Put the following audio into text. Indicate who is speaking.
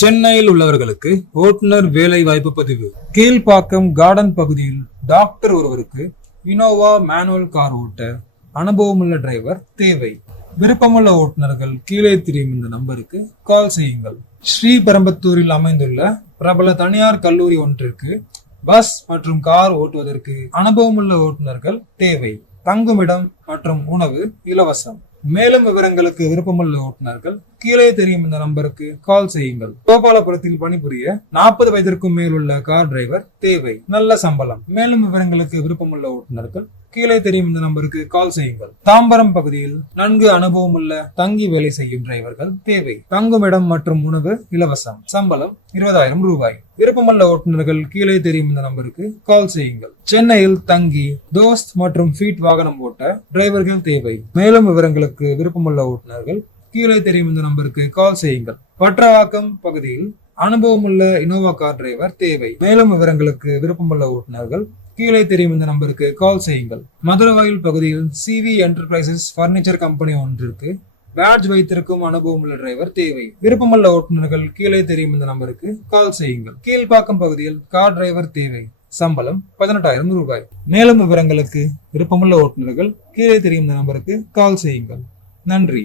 Speaker 1: சென்னையில் உள்ளவர்களுக்கு ஓட்டுநர் வேலை வாய்ப்பு பதிவு. கீழ்ப்பாக்கம் கார்டன் பகுதியில் டாக்டர் ஒருவருக்கு இனோவா மேனுவல் கார் ஓட்ட அனுபவமுள்ள டிரைவர் தேவை. விருப்பமுள்ள ஓட்டுநர்கள் கீழே தெரியும் இந்த நம்பருக்கு கால் செய்யுங்கள். ஸ்ரீபெரும்பத்தூரில் அமைந்துள்ள பிரபல தனியார் கல்லூரி ஒன்றிற்கு பஸ் மற்றும் கார் ஓட்டுவதற்கு அனுபவமுள்ள ஓட்டுநர்கள் தேவை. தங்குமிடம் மற்றும் உணவு இலவசம். மேலும் விவரங்களுக்கு விருப்பமுள்ள ஓட்டுநர்கள் கீழே தெரியும் இந்த நம்பருக்கு. கால் செய்யுங்கள். கோபாலபுரத்தில் பணிபுரிய நாற்பது வயதிற்கும் மேலுள்ள கார் டிரைவர் தேவை. நல்ல சம்பளம். மேலும் விவரங்களுக்கு விருப்பமுள்ள ஓட்டுநர்கள் கீழே தெரியும் இந்த நம்பருக்கு கால் செய்யுங்கள். தாம்பரம் பகுதியில் நன்கு அனுபவமுள்ள தங்கி வேலை செய்யும் டிரைவர்கள் தேவை. தங்குமிடம் மற்றும் உணவு இலவசம். சம்பளம் இருபதாயிரம் ரூபாய். விருப்பமுள்ள ஓட்டுநர்கள் கீழே தெரியும் இந்த நம்பருக்கு கால் செய்யுங்கள். சென்னையில் தங்கி தோஸ்த் மற்றும் ஃபீட் வாகனம் ஓட்ட டிரைவர்கள் தேவை. மேலும் விவரங்களுக்கு விருப்பமுள்ள ஓட்டுநர்கள் கீழே தெரியும் இந்த நம்பருக்கு கால் செய்யுங்கள். பற்றவாக்கம் பகுதியில் அனுபவமுள்ள இனோவா கார் டிரைவர் தேவை. மேலும் விவரங்களுக்கு விருப்பமுள்ள ஓட்டுநர்கள் கீழே தெரியும் இந்த நம்பருக்கு கால் செய்யுங்கள். மதுரவாயில் பகுதியில் சிவி என்டர்பிரைசஸ் பர்னிச்சர் கம்பெனி ஒன்றிற்கு பேட்ஜ் வைத்திருக்கும் அனுபவமுள்ள டிரைவர் தேவை. விருப்பமுள்ள ஓட்டுநர்கள் கீழே தெரியும் இந்த நம்பருக்கு கால் செய்யுங்கள். கீழ்ப்பாக்கம் பகுதியில் கார் டிரைவர் தேவை. சம்பளம் பதினெட்டாயிரம் ரூபாய். மேலும் விவரங்களுக்கு விருப்பமுள்ள ஓட்டுநர்கள் கீழே தெரியும் இந்த நம்பருக்கு கால் செய்யுங்கள். நன்றி.